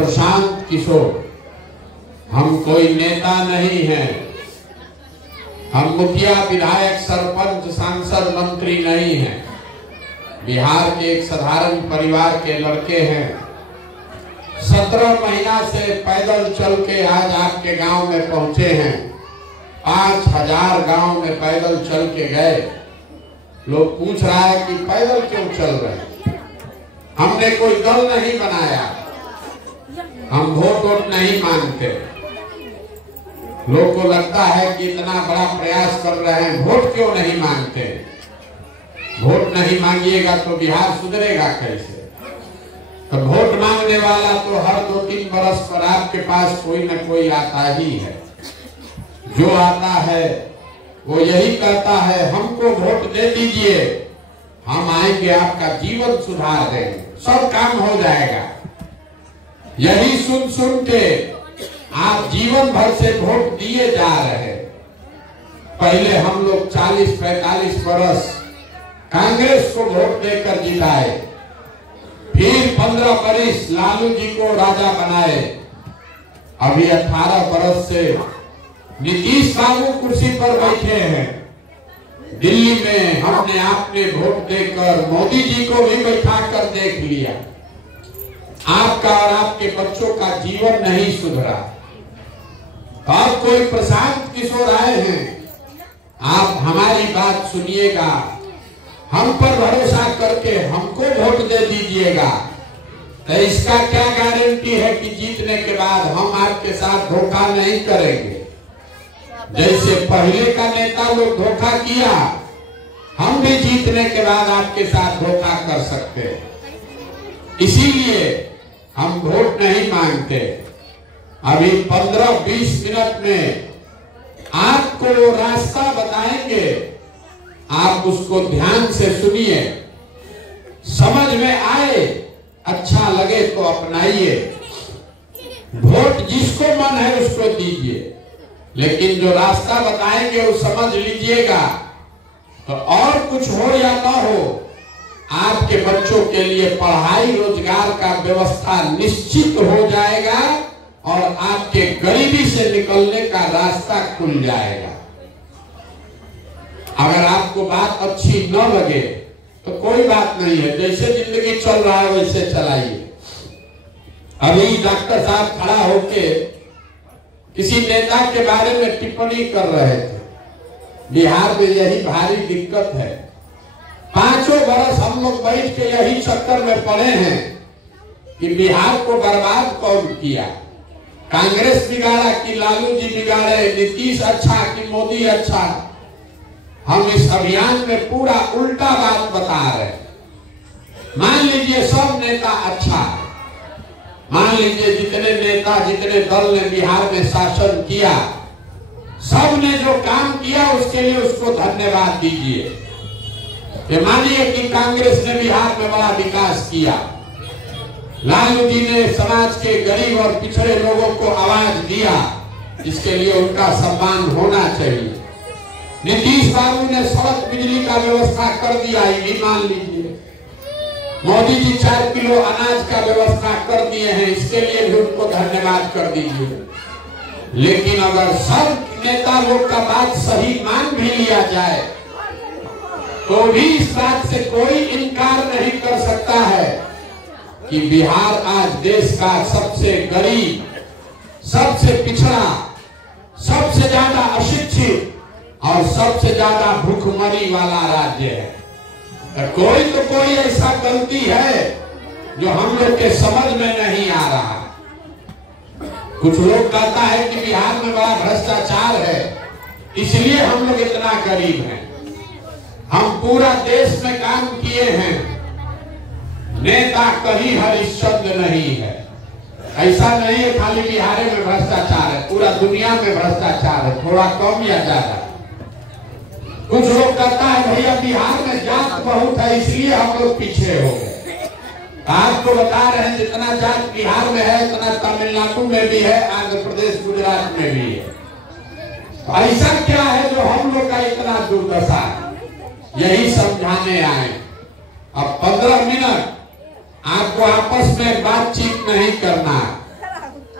प्रशांत किशोर, हम कोई नेता नहीं हैं, हम मुखिया, विधायक, सरपंच, सांसद, मंत्री नहीं हैं। बिहार के एक साधारण परिवार के लड़के हैं। 17 महीना से पैदल चल के आज आपके गांव में पहुंचे हैं। 5000 गांव में पैदल चल के गए। लोग पूछ रहा है कि पैदल क्यों चल रहे? हमने कोई दल नहीं बनाया, हम वोट नहीं मांगते। लोग को लगता है कि इतना बड़ा प्रयास कर रहे हैं, वोट क्यों नहीं मांगते? वोट नहीं मांगिएगा तो बिहार सुधरेगा कैसे? तो वोट मांगने वाला तो हर 2-3 बरस पर आपके पास कोई न कोई आता ही है। जो आता है वो यही कहता है, हमको वोट दे दीजिए, हम आएंगे, आपका जीवन सुधार देंगे, सब काम हो जाएगा। यही सुन सुन के आप जीवन भर से वोट दिए जा रहे हैं। पहले हम लोग 40-45 बरस कांग्रेस को वोट देकर जिताए, फिर 15 बरस लालू जी को राजा बनाए। अभी 18 बरस से नीतीश बाबू कुर्सी पर बैठे हैं। दिल्ली में हमने आपने वोट देकर मोदी जी को भी बैठा कर देख लिया। आपका और आपके बच्चों का जीवन नहीं सुधरा। अब कोई प्रशांत किशोर आए हैं, आप हमारी बात सुनिएगा, हम पर भरोसा करके हमको वोट दे दीजिएगा। तो इसका क्या गारंटी है कि जीतने के बाद हम आपके साथ धोखा नहीं करेंगे? जैसे पहले का नेता लोग धोखा किया, हम भी जीतने के बाद आपके साथ धोखा कर सकते हैं। इसीलिए हम वोट नहीं मांगते। अभी 15-20 मिनट में आपको वो रास्ता बताएंगे, आप उसको ध्यान से सुनिए, समझ में आए, अच्छा लगे तो अपनाइए। वोट जिसको मन है उसको दीजिए, लेकिन जो रास्ता बताएंगे वो समझ लीजिएगा। तो और कुछ हो या ना हो, आपके बच्चों के लिए पढ़ाई रोजगार का व्यवस्था निश्चित हो जाएगा और आपके गरीबी से निकलने का रास्ता खुल जाएगा। अगर आपको बात अच्छी न लगे तो कोई बात नहीं है, जैसे जिंदगी चल रहा है वैसे चलाइए। अभी डॉक्टर साहब खड़ा होके किसी नेता के बारे में टिप्पणी कर रहे थे। बिहार में यही भारी दिक्कत है। 5 बरस हम लोग बैठ के यही चक्कर में पड़े हैं कि बिहार को बर्बाद कौन किया, कांग्रेस बिगाड़ा कि लालू जी बिगाड़े, नीतीश अच्छा कि मोदी अच्छा। हम इस अभियान में पूरा उल्टा बात बता रहे हैं। मान लीजिए सब नेता अच्छा है, मान लीजिए जितने नेता जितने दल ने बिहार में शासन किया, सब ने जो काम किया उसके लिए उसको धन्यवाद दीजिए। मानिए कि कांग्रेस ने बिहार में बड़ा विकास किया, लालू जी ने समाज के गरीब और पिछड़े लोगों को आवाज दिया, इसके लिए उनका सम्मान होना चाहिए। नीतीश बाबू ने सड़क बिजली का व्यवस्था कर दिया, ये भी मान लीजिए। मोदी जी 4 किलो अनाज का व्यवस्था कर दिए हैं, इसके लिए भी उनको धन्यवाद कर दीजिए। लेकिन अगर सब नेता लोग का बात सही मान भी लिया जाए तो भी इस बात से कोई इनकार नहीं कर सकता है कि बिहार आज देश का सबसे गरीब, सबसे पिछड़ा, सबसे ज्यादा अशिक्षित और सबसे ज्यादा भूखमरी वाला राज्य है। कोई तो कोई ऐसा गलती है जो हम लोग के समझ में नहीं आ रहा। कुछ लोग कहता है कि बिहार में बड़ा भ्रष्टाचार है, इसलिए हम लोग इतना गरीब हैं। हम पूरा देश में काम किए हैं, नेता कहीं हरिश्चंद्र नहीं है। ऐसा नहीं है खाली बिहार में भ्रष्टाचार है, पूरा दुनिया में भ्रष्टाचार है, थोड़ा कम या ज्यादा। कुछ लोग कहता है भैया बिहार में जात बहुत है इसलिए हम लोग पीछे हो गए। आपको बता रहे हैं जितना जात बिहार में है उतना तमिलनाडु में भी है, आंध्र प्रदेश गुजरात में भी है। तो ऐसा क्या है जो हम लोग का इतना दुर्दशा है, यही समझाने आए। अब 15 मिनट आपको आपस में बातचीत नहीं करना,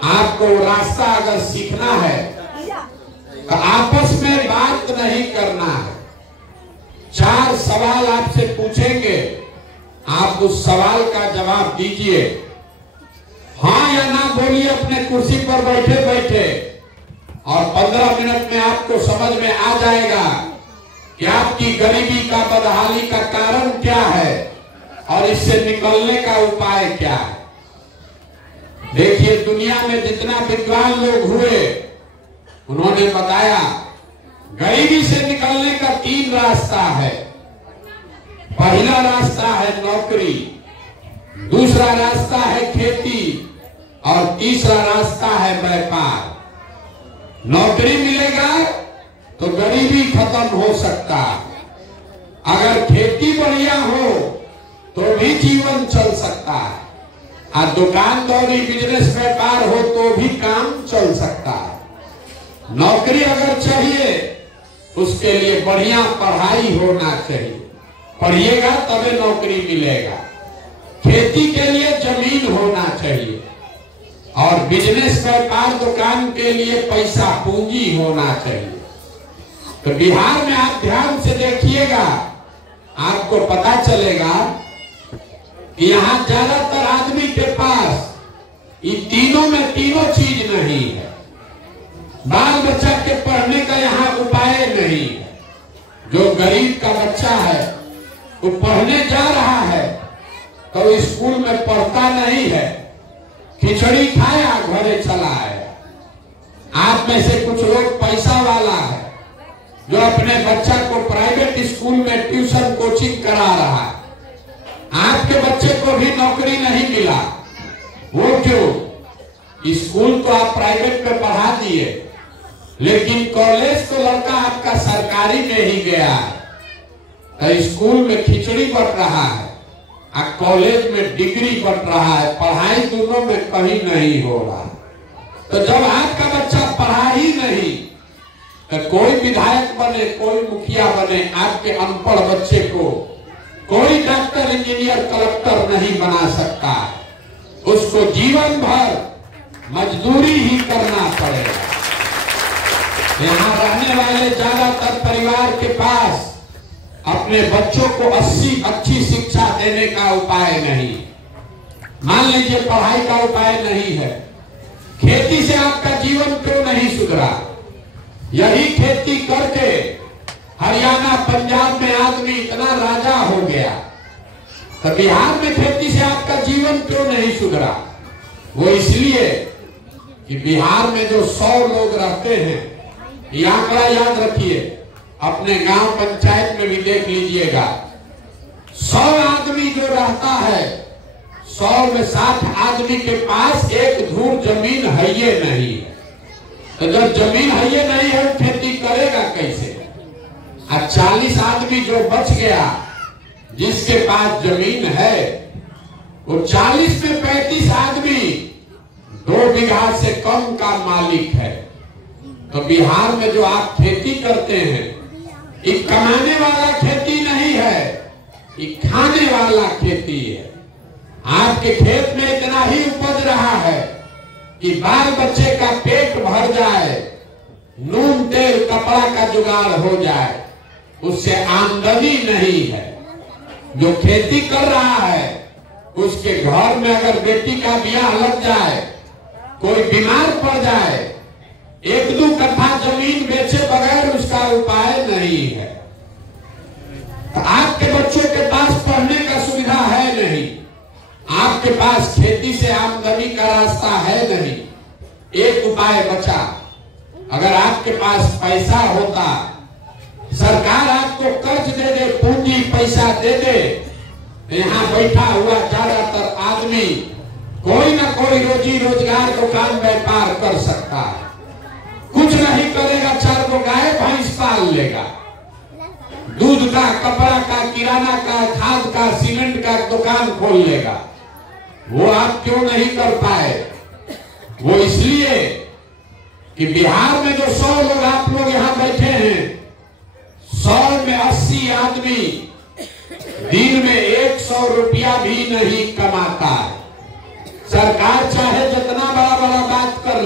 आपको रास्ता अगर सीखना है तो आपस में बात नहीं करना है। 4 सवाल आपसे पूछेंगे, आप उस सवाल का जवाब दीजिए, हाँ या ना बोलिए अपने कुर्सी पर बैठे बैठे, और 15 मिनट में आपको समझ में आ जाएगा कि आपकी गरीबी का, बदहाली का कारण क्या है और इससे निकलने का उपाय क्या है। देखिए, दुनिया में जितना विद्वान लोग हुए उन्होंने बताया गरीबी से निकलने का 3 रास्ता है। पहला रास्ता है नौकरी, दूसरा रास्ता है खेती और तीसरा रास्ता है व्यापार। नौकरी मिलेगा तो गरीबी खत्म हो सकता है, अगर खेती बढ़िया हो तो भी जीवन चल सकता है, और दुकानदारी, बिजनेस, व्यापार हो तो भी काम चल सकता है। नौकरी अगर चाहिए उसके लिए बढ़िया पढ़ाई होना चाहिए, पढ़िएगा तभी नौकरी मिलेगा। खेती के लिए जमीन होना चाहिए और बिजनेस, व्यापार, दुकान के लिए पैसा, पूंजी होना चाहिए। तो बिहार में आप ध्यान से देखिएगा, आपको पता चलेगा कि यहाँ ज्यादातर आदमी के पास इन तीनों में तीनों चीज नहीं है। बाल बच्चा के पढ़ने का यहाँ उपाय नहीं है। जो गरीब का बच्चा है वो पढ़ने जा रहा है तो स्कूल में पढ़ता नहीं है, खिचड़ी खाया घरे चला आया। आप में से कुछ लोग पैसा वाला है जो अपने बच्चा को प्राइवेट स्कूल में ट्यूशन, कोचिंग करा रहा है। आपके बच्चे को भी नौकरी नहीं मिला, वो क्यों? स्कूल तो आप प्राइवेट में पढ़ा दिए, लेकिन कॉलेज तो लड़का आपका सरकारी में ही गया है। तो स्कूल में खिचड़ी बट रहा है और कॉलेज में डिग्री बट रहा है, पढ़ाई दोनों में कहीं नहीं हो रहा। तो जब आपका बच्चा पढ़ा ही नहीं तो कोई विधायक बने, कोई मुखिया बने, आपके अनपढ़ बच्चे को कोई डॉक्टर, इंजीनियर, कलेक्टर नहीं बना सकता। उसको जीवन भर मजदूरी ही करना पड़ेगा। यहाँ रहने वाले ज्यादातर परिवार के पास अपने बच्चों को अच्छी शिक्षा देने का उपाय नहीं। मान लीजिए पढ़ाई का उपाय नहीं है, खेती से आपका जीवन क्यों नहीं सुधरा? यही खेती करके हरियाणा, पंजाब में आदमी इतना राजा हो गया, तो बिहार में खेती से आपका जीवन क्यों नहीं सुधरा? वो इसलिए कि बिहार में जो 100 लोग रहते हैं, ये आंकड़ा याद रखिए, अपने गांव पंचायत में भी देख लीजिएगा, 100 आदमी जो रहता है, 100 में 60 आदमी के पास एक धूर जमीन है ये नहीं। तो जब जमीन है ये नहीं है, खेती करेगा कैसे? 40 आदमी जो बच गया, जिसके पास जमीन है, वो 40 में 35 आदमी 2 बीघा से कम का मालिक है। तो बिहार में जो आप खेती करते हैं, ये कमाने वाला खेती नहीं है, ये खाने वाला खेती है। आपके खेत में इतना ही उपज रहा है कि बाल बच्चे का पेट भर जाए, नून, तेल, कपड़ा का जुगाड़ हो जाए, उससे आमदनी नहीं है। जो खेती कर रहा है उसके घर में अगर बेटी का ब्याह लग जाए, कोई बीमार पड़ जाए, 1-2 कट्ठा जमीन बेचे बगैर उसका उपाय नहीं है। तो आपके बच्चों के पास पढ़ने का सुविधा है नहीं, आपके पास खेती से आमदनी का रास्ता है नहीं। एक उपाय बचा, अगर आपके पास पैसा होता, सरकार आपको कर्ज दे दे, पूंजी पैसा दे दे, यहाँ बैठा हुआ ज्यादातर आदमी कोई ना कोई रोजी रोजगार, दुकान, व्यापार कर सकता है। कुछ नहीं करेगा, 4 को गाय भैंस पाल लेगा, दूध का, कपड़ा का, किराना का, खाद का, सीमेंट का दुकान खोल लेगा। वो आप क्यों नहीं कर पाए? वो इसलिए कि बिहार में जो 100 लोग आप लोग यहाँ बैठे हैं, 100 में 80 आदमी दिन में 100 रुपया भी नहीं कमाता है। सरकार चाहे जितना बड़ा बड़ा बात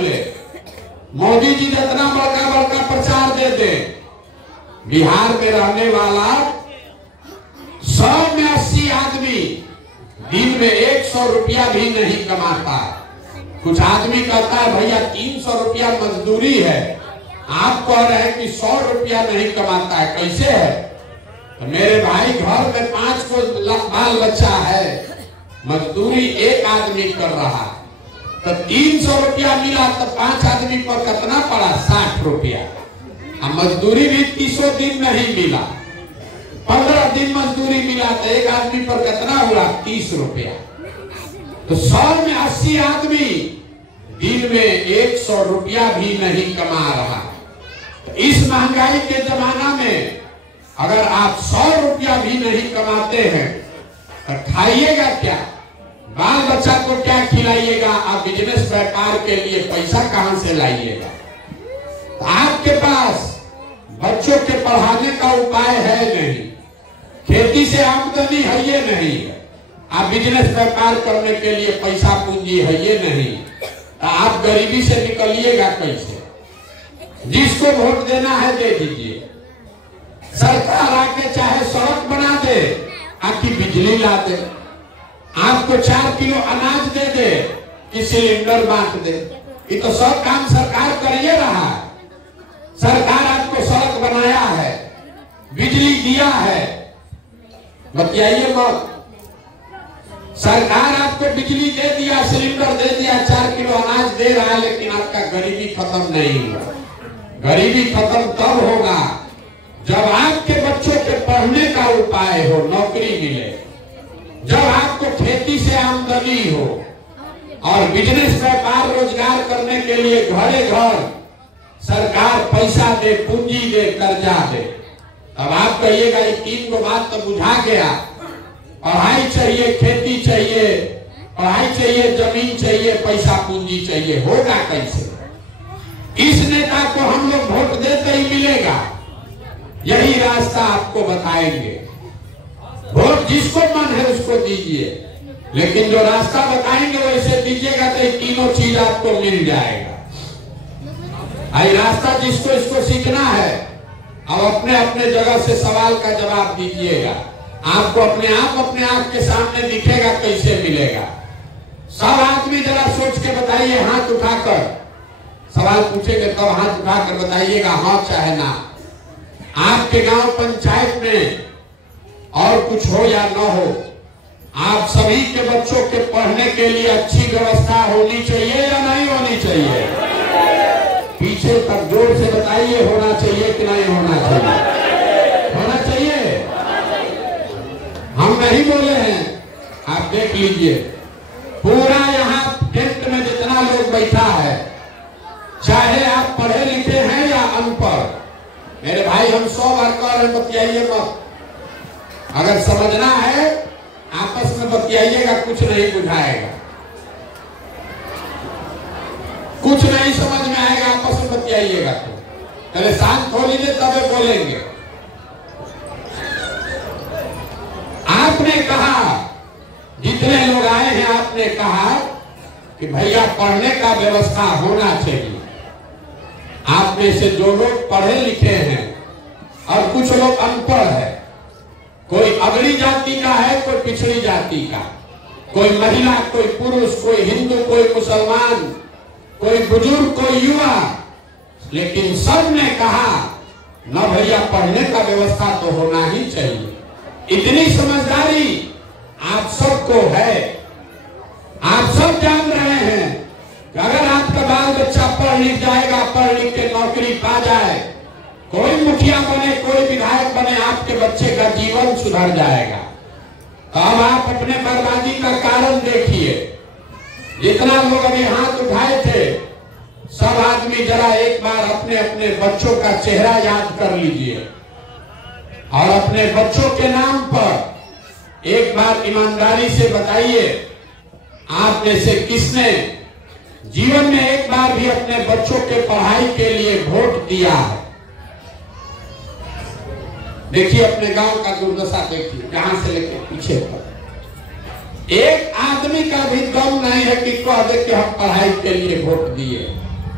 बोले, मोदी जी जितना बड़का बड़का प्रचार दे दे, बिहार में रहने वाला 100 में 80 आदमी दिन में 100 रुपया भी नहीं कमाता। कुछ आदमी कहता है भैया 300 रुपया मजदूरी है, आप कह रहे हैं कि 100 रुपया नहीं कमाता है, कैसे है? तो मेरे भाई घर में 5 को बाल बच्चा है, मजदूरी एक आदमी कर रहा है, तो 300 रुपया मिला तो 5 आदमी पर कितना पड़ा? 60 रुपया। मजदूरी भी 30 दिन नहीं मिला, 15 दिन मजदूरी मिला तो एक आदमी पर कितना हुआ? 30 रुपया। तो 100 में 80 आदमी दिन में 100 रुपया भी नहीं कमा रहा। तो इस महंगाई के जमाना में अगर आप 100 रुपया भी नहीं कमाते हैं तो खाइएगा क्या? बाल बच्चा को क्या खिलाइएगा? आप बिजनेस व्यापार के लिए पैसा कहां से लाइएगा? तो आपके पास बच्चों के पढ़ाने का उपाय है नहीं, खेती से आमदनी है ये नहीं, आप बिजनेस व्यापार करने के लिए पैसा पूंजी है ये नहीं, तो आप गरीबी से निकलिएगा कैसे? जिसको वोट देना है दे दीजिए। सरकार आके चाहे सड़क बना दे, आपकी बिजली ला दे, आपको 4 किलो अनाज दे दे कि सिलेंडर बांट दे, ये तो सब काम सरकार कर ही रहा है। सरकार आपको सड़क बनाया है, बिजली दिया है, बताइए मत। सरकार आपको बिजली दे दिया, सिलेंडर दे दिया, 4 किलो अनाज दे रहा है, लेकिन आपका गरीबी खत्म नहीं हुआ। गरीबी खत्म तब होगा जब आपके बच्चों के पढ़ने का उपाय हो, नौकरी मिले, जब आपको खेती से आमदनी हो और बिजनेस व्यापार रोजगार करने के लिए घरे घर सरकार पैसा दे, पूंजी दे, कर्जा दे। अब आप कहिएगा ये 3 गो बात तो बुझा गया, पढ़ाई चाहिए, खेती चाहिए, पढ़ाई चाहिए, जमीन चाहिए, पैसा पूंजी चाहिए, होगा कैसे? इस नेता को हम लोग वोट देते ही मिलेगा, यही रास्ता आपको बताएंगे। वोट जिसको मन है उसको दीजिए, लेकिन जो रास्ता बताएंगे वैसे दीजिएगा तो ये तीनों चीज आपको मिल जाएगा। आई रास्ता जिसको इसको सीखना है, अब अपने अपने जगह से सवाल का जवाब दीजिएगा, आपको अपने आप के सामने दिखेगा कैसे मिलेगा। सब आदमी जरा सोच के बताइए, हाथ उठाकर सवाल पूछेंगे तब हाथ उठाकर बताइएगा हाँ चाहे ना। आपके गांव पंचायत में और कुछ हो या न हो, आप सभी के बच्चों के पढ़ने के लिए अच्छी व्यवस्था होनी चाहिए या नहीं होनी चाहिए? पीछे तक जोर से बताइए, होना चाहिए कि नहीं होना चाहिए? होना चाहिए। हम नहीं बोले हैं, आप देख लीजिए पूरा यहाँ टेंट में जितना लोग बैठा है, चाहे आप पढ़े लिखे हैं या अनपढ़, मेरे भाई हम 100 बार कह रहे बतियाइए मत। अगर समझना है आपस में बतियाइएगा, कुछ नहीं बुझाएगा, कुछ नहीं समझ में आएगा, आपस में बतियाइएगा। तो पहले शांत हो लीजिए तबे बोलेंगे। आपने कहा, जितने लोग आए हैं आपने कहा कि भैया पढ़ने का व्यवस्था होना चाहिए। आप में से जो लोग पढ़े लिखे हैं और कुछ लोग अनपढ़ है, कोई अगली जाति का है, कोई पिछड़ी जाति का, कोई महिला, कोई पुरुष, कोई हिंदू, कोई मुसलमान, कोई बुजुर्ग, कोई युवा, लेकिन सब ने कहा न भैया पढ़ने का व्यवस्था तो होना ही चाहिए। इतनी समझदारी आप सबको है, आप सब जान रहे हैं कि अगर आपका बाल बच्चा पढ़ लिख जाएगा, पढ़ लिख के नौकरी पा जाए, कोई मुखिया बने, कोई विधायक बने, आपके बच्चे का जीवन सुधर जाएगा। तो अब आप अपने बर्बादी का कारण देखिए। जितना लोग अभी हाथ उठाए थे, सब आदमी जरा एक बार अपने अपने बच्चों का चेहरा याद कर लीजिए और अपने बच्चों के नाम पर एक बार ईमानदारी से बताइए, आप में से किसने जीवन में एक बार भी अपने बच्चों के पढ़ाई के लिए वोट दिया है? देखिए अपने गांव का दुर्दशा देखिए, यहां से लेकर पीछे तक एक आदमी का भी दम नहीं है कि कह दे कि हम पढ़ाई के लिए वोट दिए।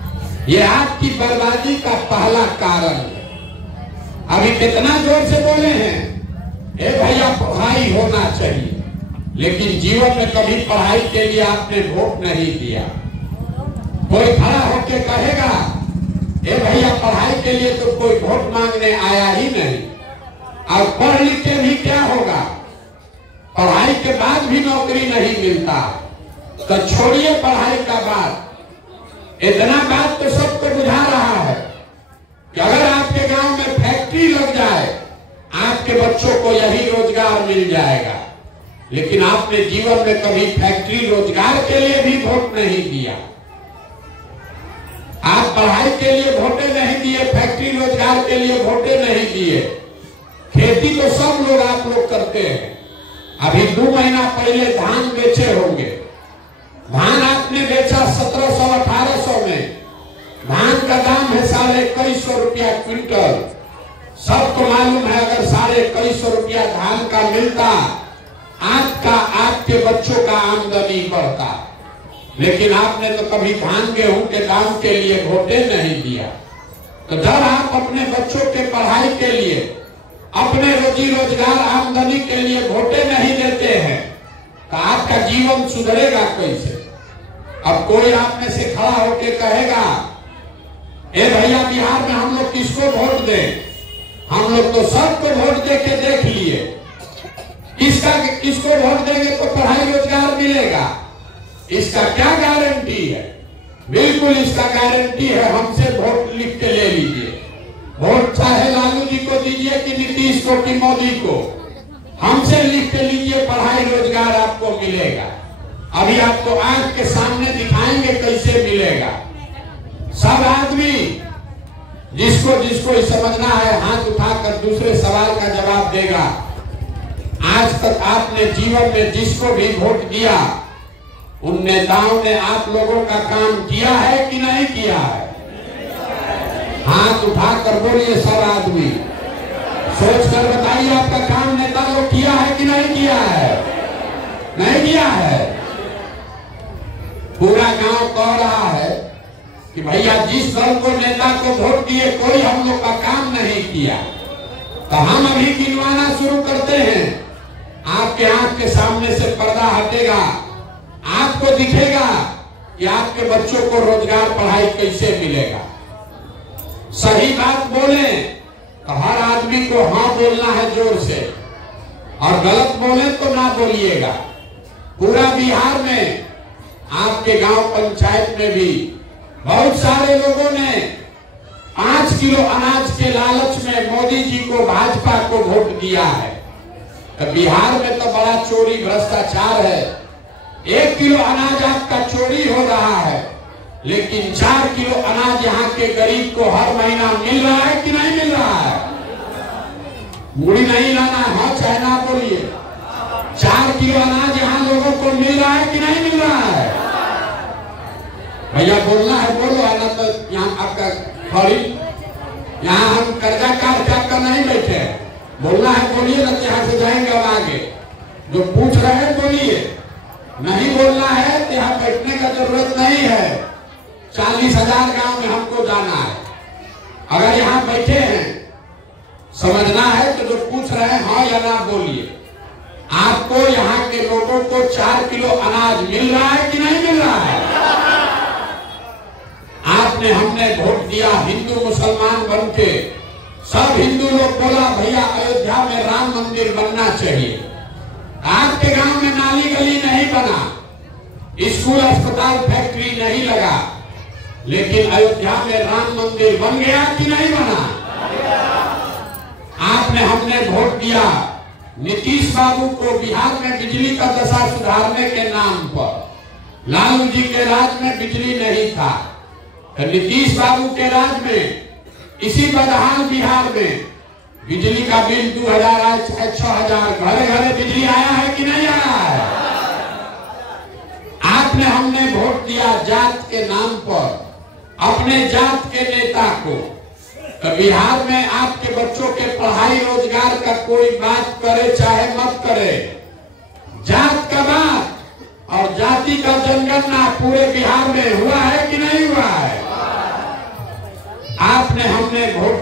ये आपकी बर्बादी का पहला कारण है। अभी कितना जोर से बोले हैं, ए भैया पढ़ाई होना चाहिए, लेकिन जीवन में कभी पढ़ाई के लिए आपने वोट नहीं दिया। कोई खड़ा होके कहेगा ए भैया पढ़ाई के लिए तो कोई वोट मांगने आया ही नहीं। और पढ़ लिख के भी क्या होगा, पढ़ाई के बाद भी नौकरी नहीं मिलता। तो छोड़िए पढ़ाई का बात, इतना बात तो सबको बुझा रहा है कि अगर आपके गांव में फैक्ट्री लग जाए, आपके बच्चों को यही रोजगार मिल जाएगा। लेकिन आपने जीवन में कभी फैक्ट्री रोजगार के लिए भी वोट नहीं दिया। आप पढ़ाई के लिए वोटे नहीं दिए, फैक्ट्री रोजगार के लिए वोटे नहीं दिए। खेती तो सब लोग आप लोग करते हैं। अभी 2 महीना पहले धान बेचे होंगे, धान आपने बेचा 1700-1800 में। धान का दाम है 2150 रुपया क्विंटल। सबको मालूम है अगर 2150 रुपया धान का मिलता, आपका आपके बच्चों का आमदनी बढ़ता। लेकिन आपने तो कभी धान गेहूं के दाम के लिए वोटे नहीं दिया। तो जब आप अपने बच्चों के पढ़ाई के लिए, अपने रोजी रोजगार आमदनी के लिए वोटे नहीं देते हैं, तो आपका जीवन सुधरेगा कैसे? अब कोई आप में से खड़ा होके कहेगा ए भैया बिहार में हम लोग किसको वोट दें? हम लोग तो सबको वोट दे के देख लिए, किसको वोट देंगे तो पढ़ाई रोजगार मिलेगा। इसका क्या गारंटी है? बिल्कुल इसका गारंटी है, हमसे वोट लिख के ले लीजिए। वोट चाहे लालू जी को दीजिए कि नीतीश को कि मोदी को, हमसे लिख के लीजिए, पढ़ाई रोजगार आपको मिलेगा। अभी आपको आंख के सामने दिखाएंगे कैसे मिलेगा। सब आदमी जिसको जिसको समझना है हाथ उठाकर दूसरे सवाल का जवाब देगा। आज तक आपने जीवन में जिसको भी वोट दिया, उन नेताओं ने आप लोगों का काम किया है कि नहीं किया है? हाथ उठाकर बोलिए सब आदमी, सोच कर बताइए आपका काम नेता लोग किया है कि नहीं किया है? नहीं किया है। पूरा गांव कह रहा है कि भैया जिस दल को नेता को वोट दिए कोई हम लोग का काम नहीं किया। तो हम अभी गिनवाना शुरू करते हैं। आपके आंख के सामने से पर्दा हटेगा, आपको दिखेगा कि आपके बच्चों को रोजगार पढ़ाई कैसे मिलेगा। सही बात बोले तो हर आदमी को हाँ बोलना है जोर से, और गलत बोले तो ना बोलिएगा। पूरा बिहार में आपके गांव पंचायत में भी बहुत सारे लोगों ने 5 किलो अनाज के लालच में मोदी जी को, भाजपा को वोट दिया है। तो बिहार में तो बड़ा चोरी भ्रष्टाचार है। 1 किलो अनाज आपका चोरी हो रहा है, लेकिन 4 किलो अनाज यहाँ के गरीब को हर महीना मिल रहा है कि नहीं मिल रहा है? मुड़ी नहीं लाना, हाँ चाहे ना बोलिए। 4 किलो अनाज यहाँ लोगों को मिल रहा है कि नहीं मिल रहा है? भैया बोलना है बोलो, ना तो यहाँ आपका खरीद, यहाँ हम कर्जा काट कर नहीं बैठे। बोलना है बोलिए, ना यहाँ से जाएंगे अब आगे। जो पूछ रहे हैं बोलिए, नहीं बोलना है तो यहाँ बैठने का जरूरत नहीं है। 40,000 गांव में हमको जाना है। अगर यहाँ बैठे हैं, समझना है तो जो पूछ रहे हैं हाँ या ना बोलिए। आपको यहाँ के लोगों को 4 किलो अनाज मिल रहा है कि नहीं मिल रहा है? आपने हमने वोट दिया हिंदू मुसलमान बन के। सब हिंदू लोग बोला भैया अयोध्या में राम मंदिर बनना चाहिए। आपके गांव में नाली गली नहीं बना, स्कूल अस्पताल फैक्ट्री नहीं लगा, लेकिन अयोध्या में राम मंदिर बन गया कि नहीं बना? आपने हमने वोट दिया नीतीश बाबू को बिहार में बिजली का दशा सुधारने के नाम पर। लालू जी के राज में बिजली नहीं था, तो नीतीश बाबू के राज में इसी बदहाल बिहार में बिजली का बिल 2000 आए 6000, घरे घरे बिजली आया है कि नहीं आया है? आपने हमने वोट दिया जात के नाम पर अपने जात के नेता को। तो बिहार में आपके बच्चों के पढ़ाई रोजगार का कोई बात करे चाहे मत करे, जात का बात और जाति का जनगणना पूरे बिहार में हुआ है कि नहीं हुआ है?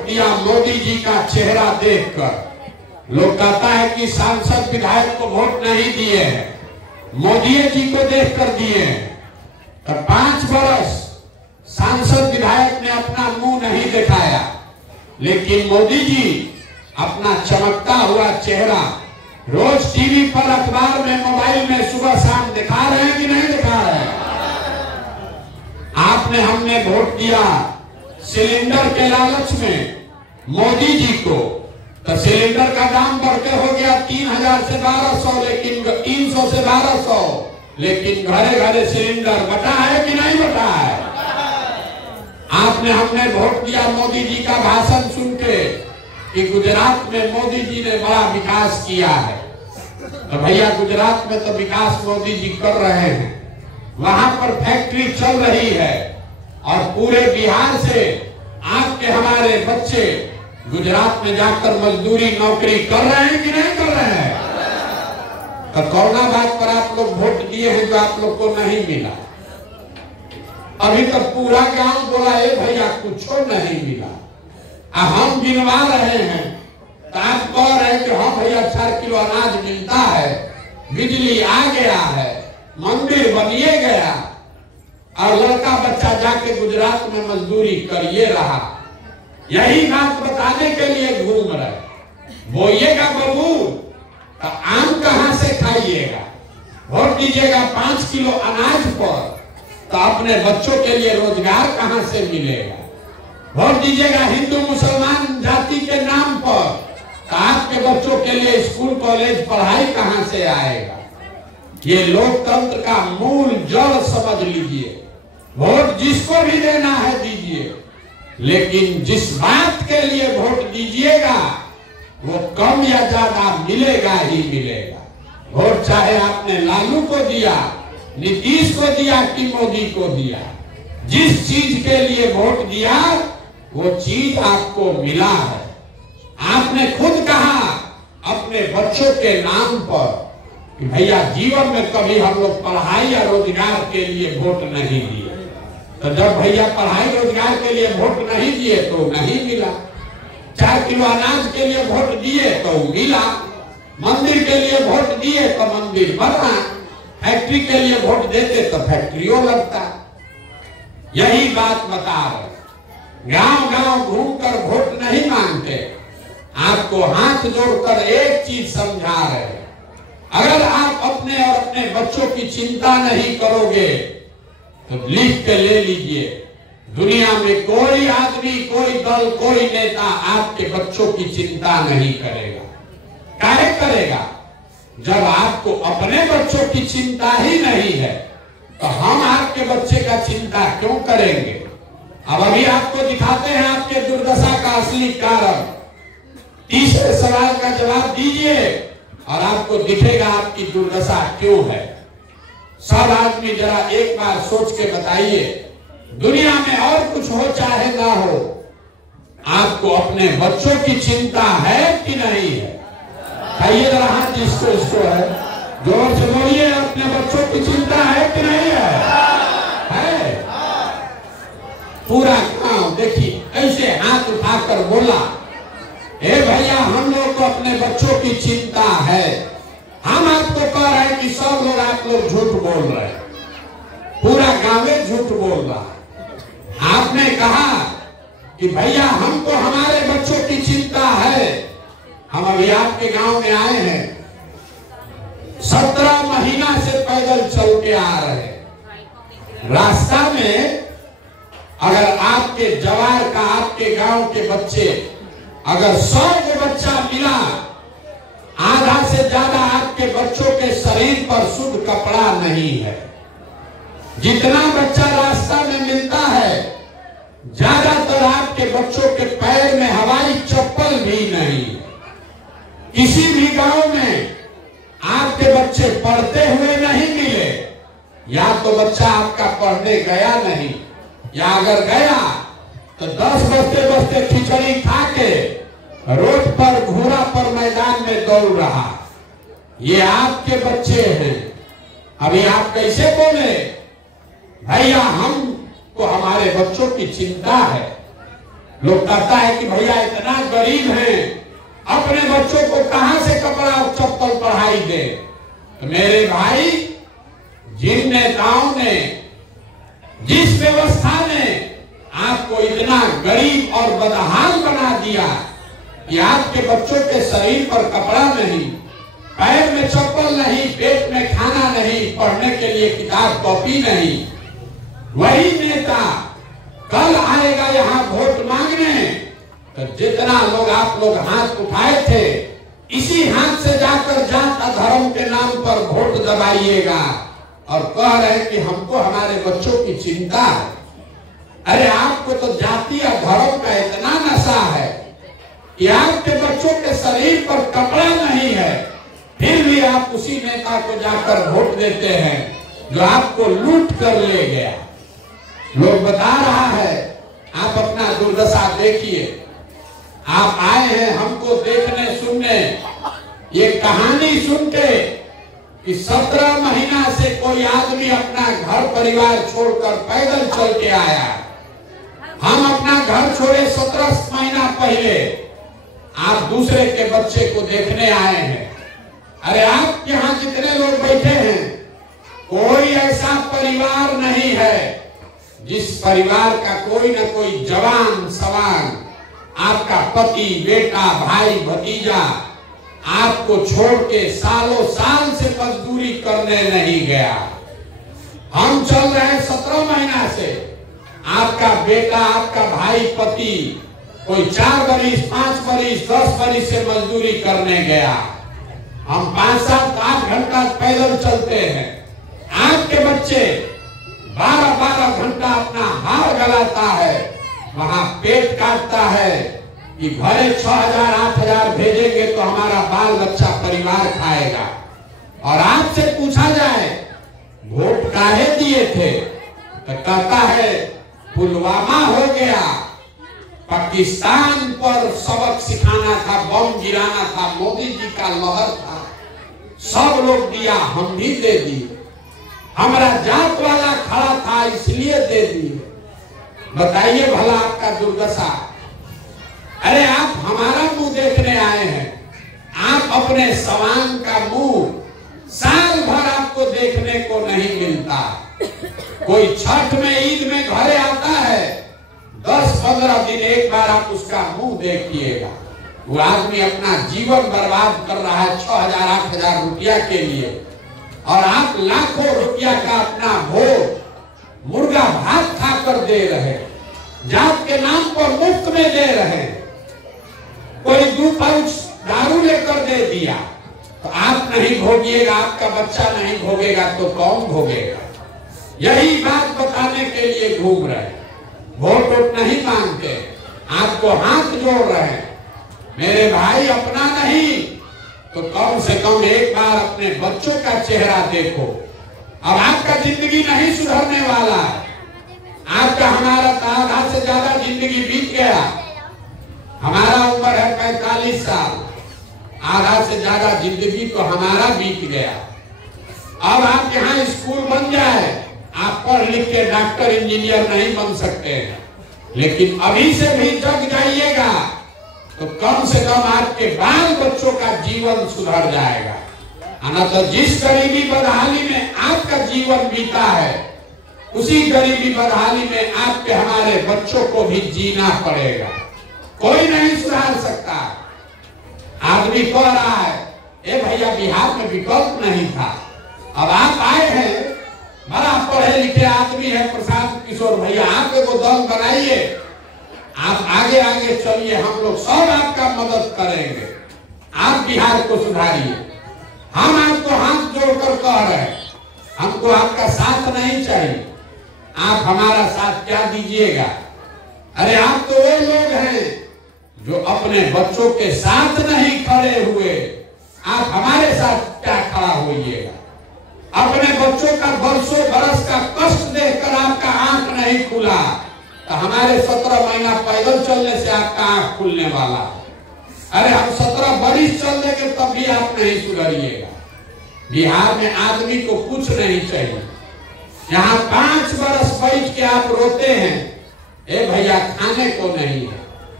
दिया मोदी जी का चेहरा देखकर। लोग कहता है कि सांसद विधायक को वोट नहीं दिए हैं, मोदी जी को देखकर दिए हैं। तो 5 वर्ष सांसद विधायक ने अपना मुंह नहीं दिखाया, लेकिन मोदी जी अपना चमकता हुआ चेहरा रोज टीवी पर, अखबार में, मोबाइल में सुबह शाम दिखा रहे हैं कि नहीं दिखा रहे हैं। आपने हमने वोट दिया सिलेंडर के लालच में मोदी जी को, तो सिलेंडर का दाम बढ़कर हो गया 3000 से 1200, लेकिन 300 से 1200, लेकिन घरे घरे सिलेंडर बटा है कि नहीं बटा है। आपने हमने वोट दिया मोदी जी का भाषण सुन के कि गुजरात में मोदी जी ने बड़ा विकास किया है। तो भैया गुजरात में तो विकास मोदी जी कर रहे हैं, वहां पर फैक्ट्री चल रही है और पूरे बिहार से आपके हमारे बच्चे गुजरात में जाकर मजदूरी नौकरी कर रहे हैं कि नहीं कर रहे हैं। तो कोरोना बात पर आप लोग वोट दिए हैं जो आप लोग को नहीं मिला। अभी तक पूरा गांव बोला ए भैया कुछ नहीं मिला। हम गिनवा रहे हैं तो आप कह रहे हैं कि हाँ भैया 4 किलो अनाज मिलता है, बिजली आ गया है, मंदिर बनिए गया, और लड़का बच्चा जाके गुजरात में मजदूरी करिए रहा। यही बात बताने के लिए घूम रहे। बोइएगा बबू तो आम कहां से खाइएगा, वोट दीजिएगा 5 किलो अनाज पर तो अपने बच्चों के लिए रोजगार कहां से मिलेगा। वोट दीजिएगा हिंदू मुसलमान जाति के नाम पर तो आपके बच्चों के लिए स्कूल कॉलेज पढ़ाई कहां से आएगा। ये लोकतंत्र का मूल जड़ समझ लीजिए। वोट जिसको भी देना है दीजिए, लेकिन जिस बात के लिए वोट दीजिएगा वो कम या ज्यादा मिलेगा ही मिलेगा। वोट चाहे आपने लालू को दिया, नीतीश को दिया कि मोदी को दिया, जिस चीज के लिए वोट दिया वो चीज आपको मिला है। आपने खुद कहा अपने बच्चों के नाम पर कि भैया जीवन में कभी हम लोग पढ़ाई या रोजगार के लिए वोट नहीं दिए। तो जब भैया पढ़ाई रोजगार के लिए वोट नहीं दिए तो नहीं मिला। 4 किलो अनाज के लिए वोट दिए तो मिला, मंदिर के लिए वोट दिए तो मंदिर बना, फैक्ट्री के लिए वोट देते तो फैक्ट्रियों लगता। यही बात बता रहे। गांव गांव घूमकर वोट नहीं मांगते, आपको हाथ जोड़कर एक चीज समझा रहे। अगर आप अपने और अपने बच्चों की चिंता नहीं करोगे तो लिख के ले लीजिए, दुनिया में कोई आदमी, कोई दल, कोई नेता आपके बच्चों की चिंता नहीं करेगा। काहे करेगा? जब आपको अपने बच्चों की चिंता ही नहीं है तो हम आपके बच्चे का चिंता क्यों करेंगे। अब अभी आपको दिखाते हैं आपके दुर्दशा का असली कारण। तीसरे सवाल का जवाब दीजिए और आपको दिखेगा आपकी दुर्दशा क्यों है। सब आदमी जरा एक बार सोच के बताइए, दुनिया में और कुछ हो चाहे ना हो, आपको अपने बच्चों की चिंता है कि नहीं है। खाइए जरा हाथ जिसको इसको है, जोर से बोलिए, अपने बच्चों की चिंता है कि नहीं है? पूरा गांव देखिए ऐसे हाथ उठाकर बोला, ए भैया हम लोग को अपने बच्चों की चिंता है। हम आपको कह रहे हैं कि सब लोग आप लोग झूठ बोल रहे हैं, पूरा गांव झूठ बोल रहा। आपने कहा कि भैया हमको हमारे बच्चों की चिंता है। हम अभी आपके गांव में आए हैं, 17 महीना से पैदल चल के आ रहे हैं। रास्ता में अगर आपके जवार का, आपके गांव के बच्चे, अगर 100 को बच्चा मिला, आधा से ज्यादा आपके बच्चों के शरीर पर शुद्ध कपड़ा नहीं है। जितना बच्चा रास्ता में मिलता है, ज्यादातर आपके बच्चों के पैर में हवाई चप्पल भी नहीं। किसी भी गांव में आपके बच्चे पढ़ते हुए नहीं मिले, या तो बच्चा आपका पढ़ने गया नहीं, या अगर गया तो 10 बजते बजते खिचड़ी खा के रोड पर, घोड़ा पर मैदान में दौड़ रहा। ये आपके बच्चे हैं। अभी आप कैसे बोले भैया हमको हमारे बच्चों की चिंता है। लोग कहता है कि भैया इतना गरीब हैं, अपने बच्चों को कहां से कपड़ा और चप्पल पढ़ाई दे। तो मेरे भाई, जिन नेताओं ने, जिस व्यवस्था ने आपको इतना गरीब और बदहाल बना दिया कि आपके बच्चों के शरीर पर कपड़ा नहीं, पैर में चप्पल नहीं, पेट में खाना नहीं, पढ़ने के लिए किताब कॉपी नहीं, वही नेता कल आएगा यहाँ वोट मांगने। तो जितना लोग आप लोग हाथ उठाए थे, इसी हाथ से जाकर जात धर्म के नाम पर वोट दबाइएगा और कह रहे हैं कि हमको हमारे बच्चों की चिंता है। अरे आपको तो जाति या धर्म का इतना नशा है कि आपके बच्चों के शरीर पर कपड़ा नहीं है, फिर भी आप उसी नेता को जाकर वोट देते हैं जो आपको लूट कर ले गया। लोग बता रहा है, आप अपना दुर्दशा देखिए। आप आए हैं हमको देखने सुनने, ये कहानी सुन के कि 17 महीना से कोई आदमी अपना घर परिवार छोड़कर पैदल चल के आया। हम अपना घर छोड़े 17 महीना पहले, आप दूसरे के बच्चे को देखने आए हैं। अरे आप यहाँ जितने लोग बैठे हैं, कोई ऐसा परिवार नहीं है जिस परिवार का कोई न कोई जवान सवान, आपका पति, बेटा, भाई, भतीजा आपको छोड़ के सालों साल से मजदूरी करने नहीं गया। हम चल रहे हैं 17 महीना से, आपका बेटा, आपका भाई, पति कोई 4 बरिस, 5 बरिस, 10 बरिस से मजदूरी करने गया। हम 5, 7, 8 घंटा पैदल चलते हैं। आपके बच्चे 12-12 घंटा अपना हार गलाता है, वहां पेट काटता है कि घरे 6,000 8,000 भेजेंगे तो हमारा बाल बच्चा परिवार खाएगा। और आपसे पूछा जाए वोट काहे दिए थे, तो कहता है पुलवामा हो गया, पाकिस्तान पर सबक सिखाना था, बम गिराना था, मोदी जी का लहर था, सब लोग दिया, हम भी दे दिए। हमारा जात वाला खड़ा था इसलिए दे दिए। बताइए भला आपका दुर्दशा। अरे आप हमारा मुंह देखने आए हैं, आप अपने सवांग का मुंह साल भर आपको देखने को नहीं मिलता। कोई छठ में, ईद में घरे आता है, 10-15 दिन एक बार आप उसका मुंह देखिएगा। वो आदमी अपना जीवन बर्बाद कर रहा है 6,000 8,000 रुपया के लिए, और आप लाखों रुपया का अपना भोग मुर्गा भात खाकर दे रहे, जात के नाम पर मुफ्त में दे रहे। कोई 2 पाउच दारू लेकर दे दिया तो आप नहीं भोगिएगा, आपका बच्चा नहीं भोगेगा तो कौन भोगेगा? यही बात बताने के लिए घूम रहे, वोट नहीं मांगते, आपको हाथ जोड़ रहे। मेरे भाई, अपना नहीं तो कम से कम एक बार अपने बच्चों का चेहरा देखो। अब आपका जिंदगी नहीं सुधरने वाला है, आपका हमारा आधा से ज्यादा जिंदगी बीत गया। हमारा उम्र है 45 साल, आधा से ज्यादा जिंदगी तो हमारा बीत गया। अब आप यहाँ स्कूल बन जाए, आप पढ़ लिख के डॉक्टर इंजीनियर नहीं बन सकते हैं, लेकिन अभी से भी जग जाइएगा तो कम से कम आपके बाल बच्चों का जीवन सुधर जाएगा। ना तो जिस गरीबी बदहाली में आपका जीवन बीता है, उसी गरीबी बदहाली में आपके हमारे बच्चों को भी जीना पड़ेगा। कोई नहीं सुधार सकता। आदमी कह रहा है, ए भैया बिहार में विकल्प नहीं था, अब आप आए हैं, बड़ा पढ़े लिखे आदमी है प्रशांत किशोर भैया, आप एगो दल बनाइए, आप आगे आगे चलिए, हम लोग सब आपका मदद करेंगे, आप बिहार को सुधारिए। हम आपको हाथ जोड़कर कह रहे हैं, हमको आपका साथ नहीं चाहिए, आप हमारा साथ क्या दीजिएगा? अरे आप तो वो लोग हैं जो अपने बच्चों के साथ नहीं खड़े हुए, आप हमारे साथ क्या खड़ा होइएगा? अपने बच्चों का बरसों बरस का कष्ट देखकर आपका आंख नहीं खुला, तो हमारे 17 महीना पैदल चलने से आपका आंख खुलने वाला है। अरे हम 17 बरिस चल देंगे तब भी आप नहीं सुधरिएगा। बिहार में आदमी को कुछ नहीं चाहिए, यहाँ 5 बरस बैठ के आप रोते हैं, ए भैया खाने को नहीं है,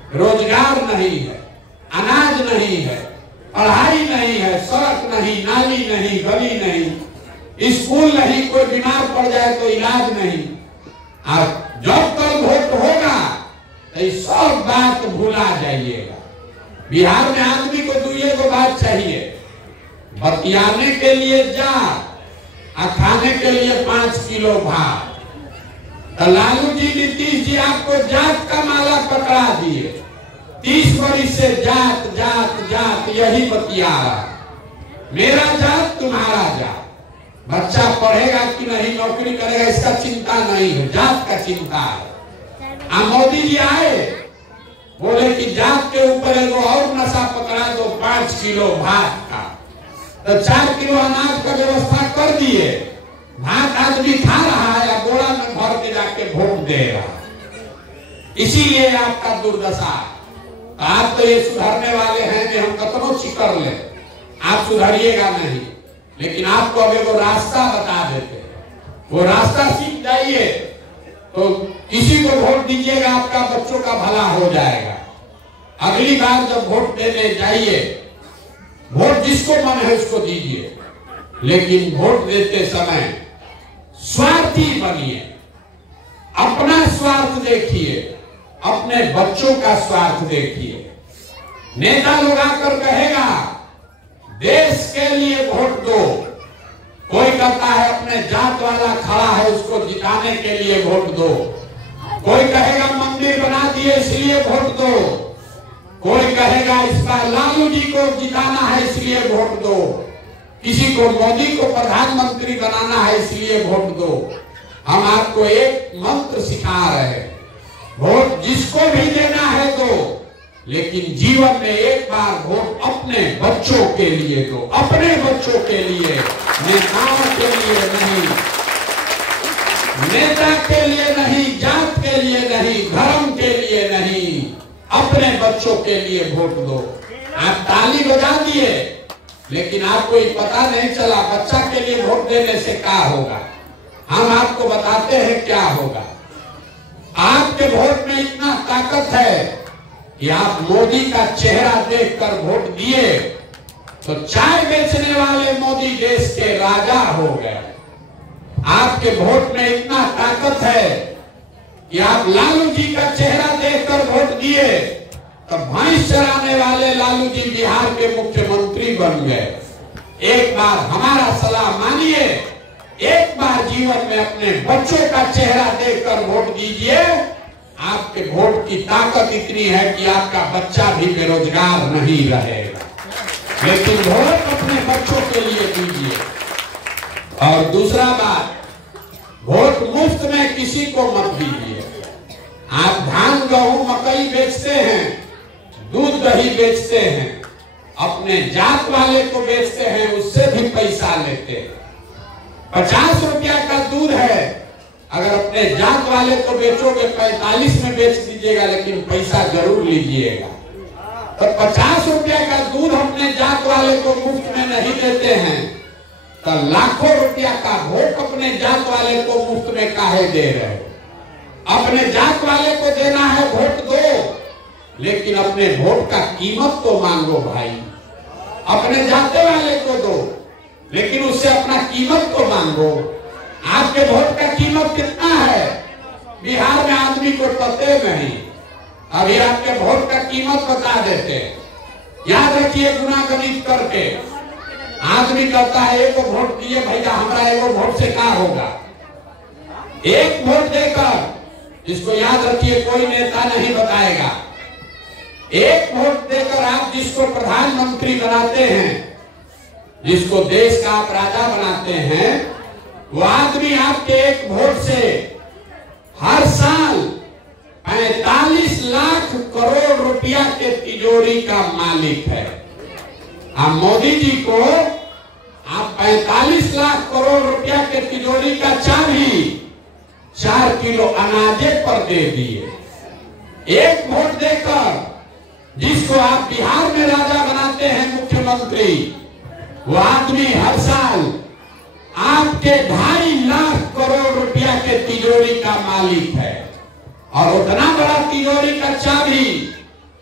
रोजगार नहीं है, अनाज नहीं है, पढ़ाई नहीं है, सड़क नहीं, नाली नहीं, गली नहीं, स्कूल नहीं, कोई बीमार पड़ जाए तो इलाज नहीं। और जब तक वोट होगा तो सब बात भूला जाइएगा। बिहार में आदमी को दुइये को बात चाहिए, बतियाने के लिए जा और खाने के लिए 5 किलो भात। तो लालू जी, नीतीश जी आपको जात का माला पकड़ा दिए, 30 वर्ष से जात जात जात यही बतिया रहा। मेरा जात तुम्हारा जात, बच्चा पढ़ेगा कि नहीं, नौकरी करेगा, इसका चिंता नहीं है, जात का चिंता है। मोदी जी आए, बोले कि जात के ऊपर एगो और नशा पकड़ा दो, 5 किलो भात का। तो 4 किलो अनाज का व्यवस्था कर दिए। भात आदमी खा रहा है या बोरा में भर के जाके वोट दे रहा। इसीलिए आपका दुर्दशा। आप तो ये सुधरने वाले हैं कि हम कतनो चिकर ले, आप सुधरिएगा नहीं। लेकिन आपको अब एगो रास्ता बता देते, वो रास्ता सीख जाइए तो किसी को वोट दीजिएगा, आपका बच्चों का भला हो जाएगा। अगली बार जब वोट देने जाइए, वोट जिसको मन है उसको दीजिए, लेकिन वोट देते समय स्वार्थी बनिए। अपना स्वार्थ देखिए, अपने बच्चों का स्वार्थ देखिए। नेता लोग आकर कहेगा देश के लिए वोट दो, कोई कहता है अपने जात वाला खड़ा है उसको जिताने के लिए वोट दो, कोई कहेगा मंदिर बना दिए इसलिए वोट दो, कोई कहेगा इस बार लालू जी को जिताना है इसलिए वोट दो, किसी को मोदी को प्रधानमंत्री बनाना है इसलिए वोट दो। हम आपको एक मंत्र सिखा रहे हैं, वोट जिसको भी देना है दो, लेकिन जीवन में एक बार वोट अपने बच्चों के लिए दो, अपने बच्चों के लिए, नेताओं के लिए नहीं, नेता के लिए नहीं, जात के लिए नहीं, धर्म के लिए नहीं, अपने बच्चों के लिए वोट दो। आप ताली बजा दिए, लेकिन आपको ये पता नहीं चला बच्चा के लिए वोट देने से क्या होगा। हम आपको बताते हैं क्या होगा। आपके वोट में इतना ताकत है कि आप मोदी का चेहरा देखकर वोट दिए तो चाय बेचने वाले मोदी देश के राजा हो गए। आपके वोट में इतना ताकत है कि आप लालू जी का चेहरा देखकर वोट दिए तो भैंस चराने वाले लालू जी बिहार के मुख्यमंत्री बन गए। एक बार हमारा सलाह मानिए, एक बार जीवन में अपने बच्चों का चेहरा देखकर वोट दीजिए। आपके वोट की ताकत इतनी है कि आपका बच्चा भी बेरोजगार नहीं रहेगा। लेकिन वोट अपने बच्चों के लिए दीजिए। और दूसरा बात, वोट मुफ्त में किसी को मत दीजिए। आप धान, गेहूं, मकई बेचते हैं, दूध दही बेचते हैं, अपने जात वाले को बेचते हैं, उससे भी पैसा लेते हैं। 50 रुपया का दूध है, अगर अपने जात वाले को बेचोगे 45 में बेच दीजिएगा, लेकिन पैसा जरूर लीजिएगा। तो 50 रुपया का दूध अपने जात वाले को मुफ्त में नहीं देते हैं, तो लाखों रुपया का वोट अपने जात वाले को मुफ्त में काहे दे रहे हो। अपने जात वाले को देना है वोट दो, लेकिन अपने वोट का कीमत तो मांगो भाई। अपने जाते वाले को दो, लेकिन उससे अपना कीमत तो मांगो। आपके वोट का कीमत कितना है बिहार में आदमी को पते नहीं। अभी आपके वोट का कीमत बता देते, याद रखिए। गुना गणित करके आदमी कहता है एक वोट दिए भैया, हमारा एक वोट से क्या होगा। एक वोट देकर, इसको याद रखिए, कोई नेता नहीं बताएगा। एक वोट देकर आप जिसको प्रधानमंत्री बनाते हैं, जिसको देश का आप राजा बनाते हैं, वो आदमी आपके एक वोट से हर साल 45 लाख करोड़ रुपया के तिजोरी का मालिक है। आप मोदी जी को आप 45 लाख करोड़ रुपया के तिजोरी का चाबी 4 किलो अनाजे पर दे दिए। एक वोट देकर जिसको आप बिहार में राजा बनाते हैं, मुख्यमंत्री, वो आदमी हर साल आपके 2.5 लाख करोड़ रुपया के तिजोरी का मालिक है। और उतना बड़ा तिजोरी का चाबी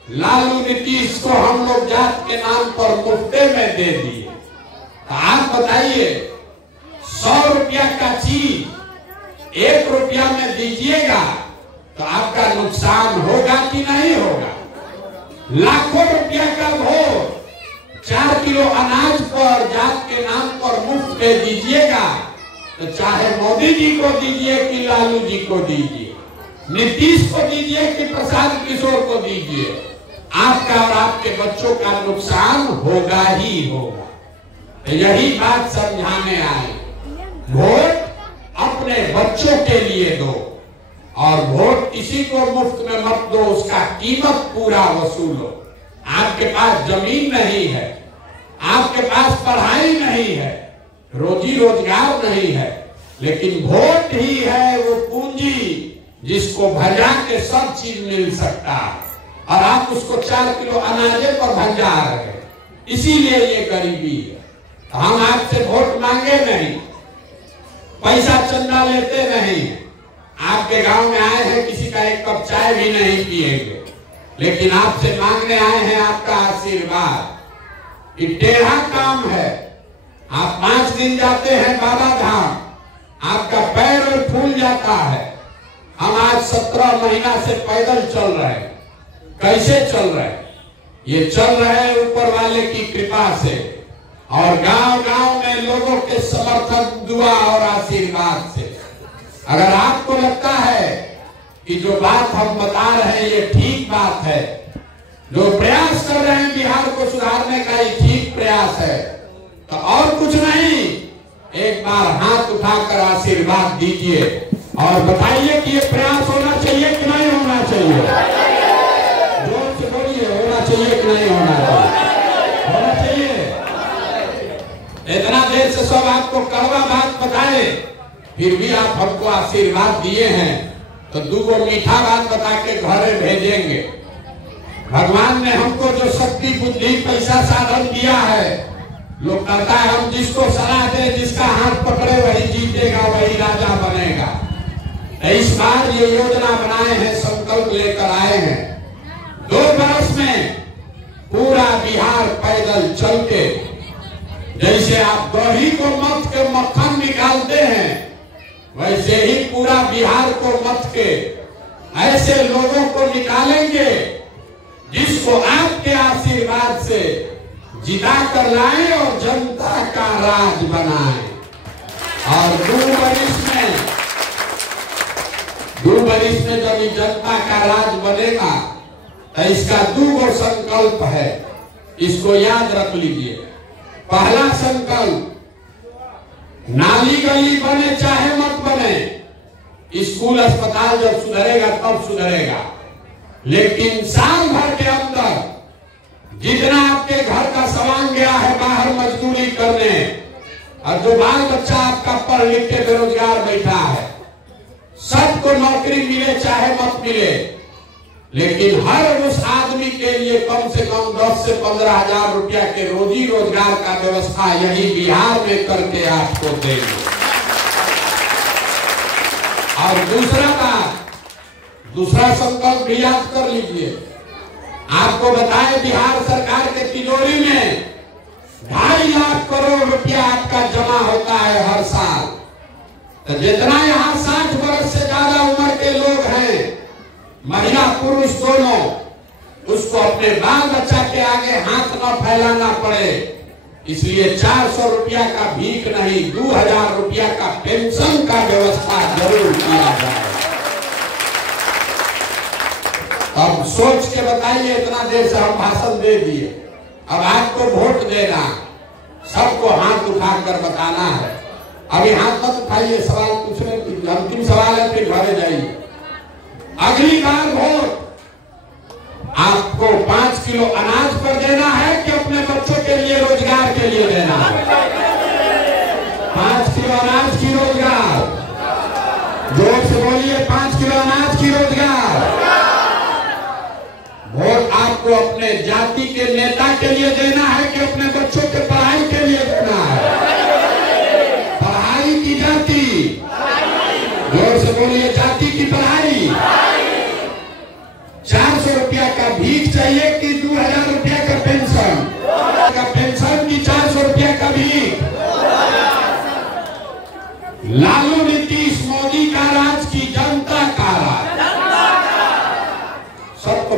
लालू नीतीश को हम लोग जात के नाम पर मुफ्ते में दे दिए। तो आप बताइए, 100 रुपया का चीज 1 रुपया में दीजिएगा तो आपका नुकसान होगा कि नहीं होगा? लाखों रुपया का भोग 4 किलो अनाज पर जात के नाम पर मुफ्त में दीजिएगा तो चाहे मोदी जी को दीजिए कि लालू जी को दीजिए, नीतीश को दीजिए कि प्रशांत किशोर को दीजिए, आपका और आपके बच्चों का नुकसान होगा ही होगा। तो यही बात समझाने आए, वोट अपने बच्चों के लिए दो और वोट किसी को मुफ्त में मत दो, उसका कीमत पूरा वसूलो। आपके पास जमीन नहीं है, आपके पास पढ़ाई नहीं है, रोजी रोजगार नहीं है, लेकिन वोट ही है वो पूंजी जिसको भजा के सब चीज मिल सकता है और आप उसको 4 किलो अनाजे पर भजा रहे हैं। इसीलिए ये गरीबी है। हम आपसे वोट मांगे नहीं, पैसा चंदा लेते नहीं, आपके गांव में आए हैं, किसी का एक कप चाय भी नहीं पिएंगे, लेकिन आपसे मांगने आए हैं आपका आशीर्वाद। कि टेढ़ा काम है, आप 5 दिन जाते हैं बाबा धाम, आपका पैर और फूल जाता है। हम आज 17 महीना से पैदल चल रहे हैं। कैसे चल रहे हैं? ये चल रहे हैं ऊपर वाले की कृपा से और गांव-गांव में लोगों के समर्थन, दुआ और आशीर्वाद से। अगर आपको लगता है कि जो बात हम बता रहे हैं ये ठीक बात है, जो प्रयास कर रहे हैं बिहार को सुधारने का ये ठीक प्रयास है, तो और कुछ नहीं, एक बार हाथ उठाकर आशीर्वाद दीजिए और बताइए कि ये प्रयास होना चाहिए कि नहीं होना चाहिए। जोर से बोलिए, होना चाहिए कि नहीं होना चाहिए? होना चाहिए। इतना देर से सब आपको कड़वा बात बताए, फिर भी आप हमको आशीर्वाद दिए हैं, तो 2 मीठा बात बता के घरे भेजेंगे। भगवान ने हमको जो शक्ति, बुद्धि, पैसा, साधन दिया है, लोग कहता है हम जिसको सलाह दे, जिसका हाथ पकड़े वही जीतेगा, वही राजा बनेगा। इस बार ये योजना बनाए हैं, संकल्प लेकर आए हैं, 2 बरस में पूरा बिहार पैदल चल के, जैसे आप दही को मथ के मक्खन निकालते हैं, वैसे ही पूरा बिहार को मथ के ऐसे लोगों को निकालेंगे जिसको आपके आशीर्वाद से जिता कर लाए और जनता का राज बनाए। और 2 बरिस में जब जनता का राज बनेगा तो इसका 2 संकल्प है, इसको याद रख लीजिए। पहला संकल्प, नाली गली बने चाहे मत बने, स्कूल अस्पताल जब सुधरेगा तब सुधरेगा, लेकिन साल भर के अंदर जितना आपके घर का सामान गया है बाहर मजदूरी करने, और जो बाल बच्चा आपका पढ़ लिख के बेरोजगार बैठा है, सबको नौकरी मिले चाहे मत मिले, लेकिन हर उस आदमी के लिए कम से कम 10 से 15 हजार रुपया के रोजी रोजगार का व्यवस्था यही बिहार में करके आपको देंगे। और दूसरा बात, दूसरा संकल्प भी याद कर लीजिए। आपको बताए बिहार सरकार के तिजोरी में 2.5 लाख करोड़ रुपया आपका जमा होता है हर साल। तो जितना यहाँ 60 वर्ष से ज्यादा उम्र के लोग हैं, महिला पुरुष दोनों, उसको अपने बाल बच्चा के आगे हाथ न फैलाना पड़े, इसलिए 400 रुपया का भीख नहीं, 2000 रुपया का पेंशन का व्यवस्था जरूर किया जाए। अब सोच के बताइए, इतना देर से हम भाषण दे दिए, अब आपको वोट देना, सबको हाथ उठाकर बताना है। अभी हाथ मत उठाइए, सवाल पूछने की अंतिम सवाल है, फिर घरे जाइए। अगली बार वोट आपको 5 किलो अनाज पर देना है कि अपने बच्चों के लिए, रोजगार के लिए देना है? 5 किलो अनाज की रोजगार, जोर से बोलिए, 5 किलो अनाज की रोजगार। वोट आपको अपने जाति के नेता के लिए देना है कि अपने बच्चों के पढ़ाई के लिए देना है? पढ़ाई की जाति, जोर से बोलिए, जाति की पढ़ाई। 400 रुपया का भीख चाहिए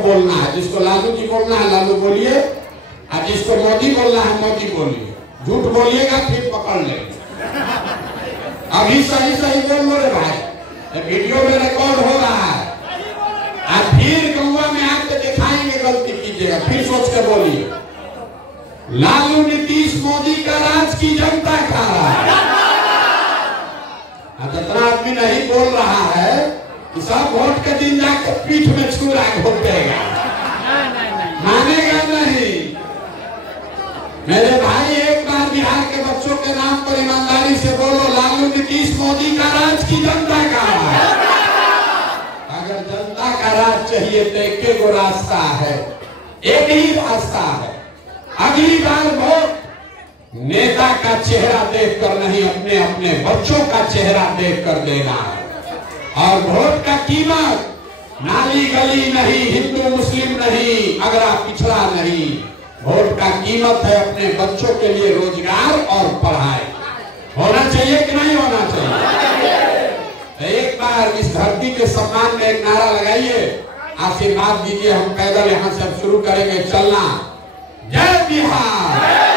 बोलना है। जिसको लालू जी बोलना है लालू बोलिए, और जिसको मोदी बोलना है मोदी बोलिए। झूठ बोलिएगा फिर पकड़ लेंगे। अभी सही सही बोल लो रे भाई, वीडियो में रिकॉर्ड हो रहा है। और फिर गौवा में आके दिखाएंगे, गलती कीजिएगा, फिर सोच के बोलिए। लालू नीतीश मोदी का राज की जनता खा रहा है। जितना आदमी नहीं बोल रहा है कि सब वोट के दिन जाकर पीठ में छुरा घोटेगा, मानेगा नहीं। मेरे भाई एक बार बिहार के बच्चों के नाम पर ईमानदारी से बोलो, लालू नीतीश मोदी का राज की जनता का है। अगर जनता का राज चाहिए तो एक गो रास्ता है, एक ही रास्ता है। अगली बार वोट नेता का चेहरा देखकर नहीं, अपने अपने बच्चों का चेहरा देखकर देना है। और वोट का कीमत नाली गली नहीं, हिंदू मुस्लिम नहीं, अगरा पिछड़ा नहीं। वोट का कीमत है अपने बच्चों के लिए रोजगार और पढ़ाई। होना चाहिए कि नहीं होना चाहिए? एक बार इस धरती के सम्मान में एक नारा लगाइए, आशीर्वाद दीजिए। हम पैदल यहाँ से शुरू करेंगे चलना। जय बिहार।